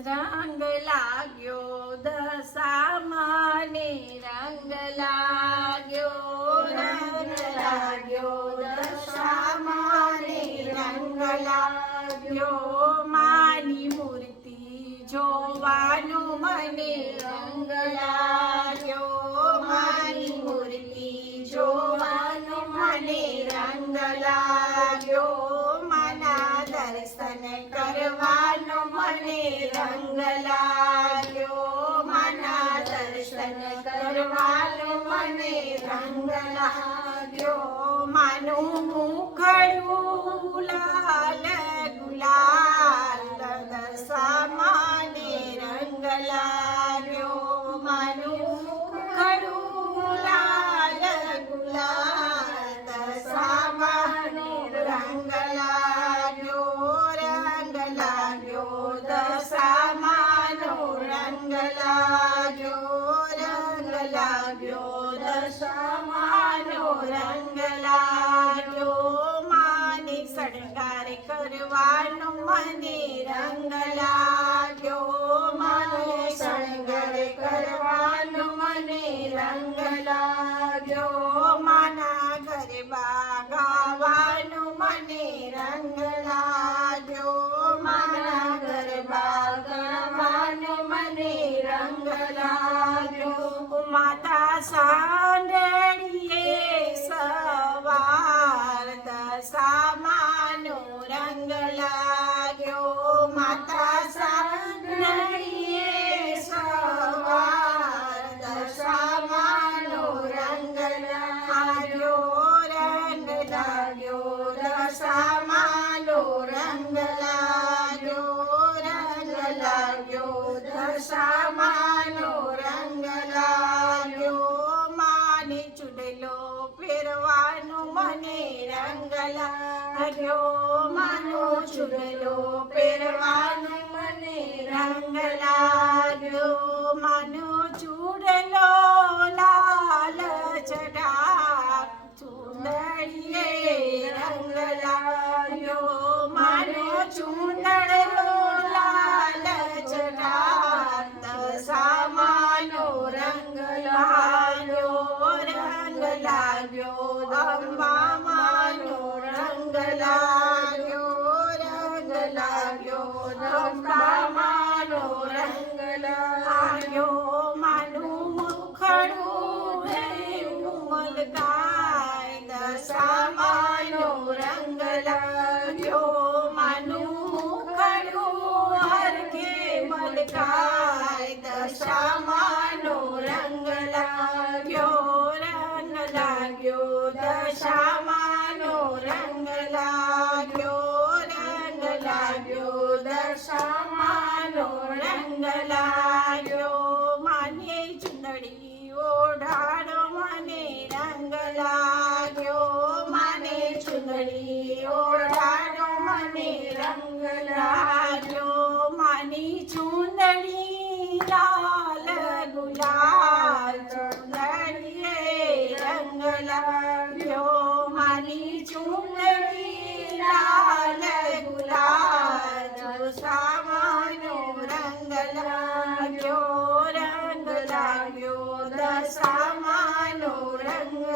રંગ લાગ્યો દશામાને રંગ લાગ્યો દશામાને રંગ લાગ્યો માની મૂર્તિ જોવાનું મને રંગ લાગ્યો માની મૂર્તિ જોવાનું મને રંગ લાગ્યો માના દર્શન કરવાનો મને રંગ લાગ્યો માના દર્શન કરવાનો મને રંગ લાગ્યો માનું મુખડું લાલ ગુલાલ દશામાને રંગ લાગ્યો માનું મુખડું લાલ ગુલાલ દશામાને રંગ લાગ્યો દશામાનો રંગ લાગ્યો દશામાનો રંગ લાગ્યો માને શણગાર કરવાનો મને રંગ લાગ્યો માને શણગાર કરવાનો મને રંગ લાગ્યો માના ગરબા ગાવાનો મને રંગ લાગ્યો માના ગરબા ગાવાનો મને રંગ લાગ્યો માતા સાંડળીએ સવાર દશામાનો રંગ લાગ્યો માતા સાંડળીએ સવાર દશામાનો રંગ લાગ્યો દશામાનો રંગ લાગ્યો દશામાનો રંગ લાગ્યો માને ચૂડલો પહેરવાનો મને રંગ લાગ્યો માનો ચૂડલો પહેરવાનો મને રંગ લાગ્યો માનો ચૂડલો લાલ ચડાક ચૂંદડીએ રંગ લાગ્યો માનો ચૂંદડલો લાલ ચડાક દશામાનો રંગ લાગ્યો અંબા માનો રંગ લાગ્યો અંબા માનો રંગ લાગ્યો માનું મુખડું મલકાય દશામાનો રંગ લાગ્યો માનું મુખડું હરખે મલકાય દશામાનો રંગ લાગ્યો દશામાનો રંગ લાગ્યો દશામાનો રંગ લાગ્યો માને ચુંદડી ઓઢાડો મને રંગ લાગ્યો માને ચુંદડી ઓઢાડો મને રંગ લાગ્યો માની ચુંદડી લાલ ગુલાલ ચુંદડીએ રંગ લાગ્યો માની ચુંદડી લાલ